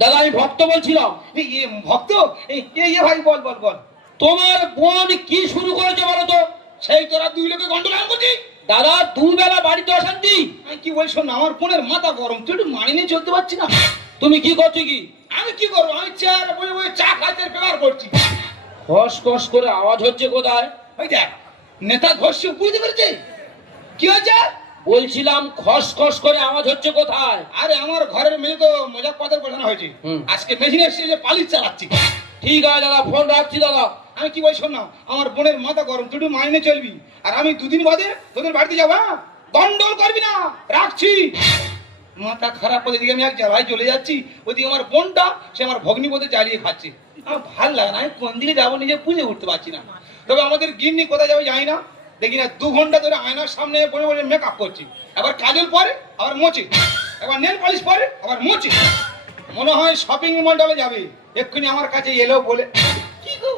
দাদা আমি ভক্ত বলছিলাম। ভক্ত? ভাই বল বল বল। তোমার বোন কি শুরু করেছে বলো তো? সেই তোরা দুই লোকে গন্ডগোল করছিস। দাদা দুবেলা বাড়িতে অশান্তি। আমি কি বলছো না, আমার বোনের মাথা গরম, তুই একটু মানিয়ে নিয়ে চলতে পারছি না। তুমি কি করছো কি? আমি কি করবো, আমি চেয়ারে বসে বসে চা খাইতে ব্যবহার করছি। খস খস করে আওয়াজ হচ্ছে কোথায়? ওই দেখ, নেতা ধর্ষণ বুঝতে পেরেছে। কি হয়েছে? বলছিলাম খস খস করে আওয়াজ হচ্ছে কোথায়? আরে আমার ঘরের মেয়ে তো মজা কথা বসানো হয়েছে, আজকে মেশিনে এসে যে পালিশ চালাচ্ছি। ঠিক আছে দাদা, ফোন রাখছি দাদা। আমি কি বলছো না, আমার বোনের মাথা গরম, তুই একটু মাইনে চলবি। আর আমি দুদিন বাদে তোদের বাড়িতে যাবো, হ্যাঁ? গন্ডগোল করবি না, রাখছি। মাথা খারাপ করে দিকে আমি এক জায়গায় চলে যাচ্ছি, ওইদিকে আমার বোনটা সে আমার ভগ্নিপথে জ্বালিয়ে খাচ্ছে। আমার ভাল লাগে না, আমি কোন দিকে যাবো নিজে বুঝে উঠতে পারছি না। তবে আমাদের গিন্নি কোথায় যাবে জানি না, দেখি না 2 ঘন্টা ধরে আয়নার সামনে বসে বসে মেকআপ করছি। আবার কাজল পরে আবার মোচে, আবার নেল পলিশ পরে আবার মোচে। মনে হয় শপিং মলটালে যাবে, এক্ষুনি আমার কাছে এলো বলে। কি গো,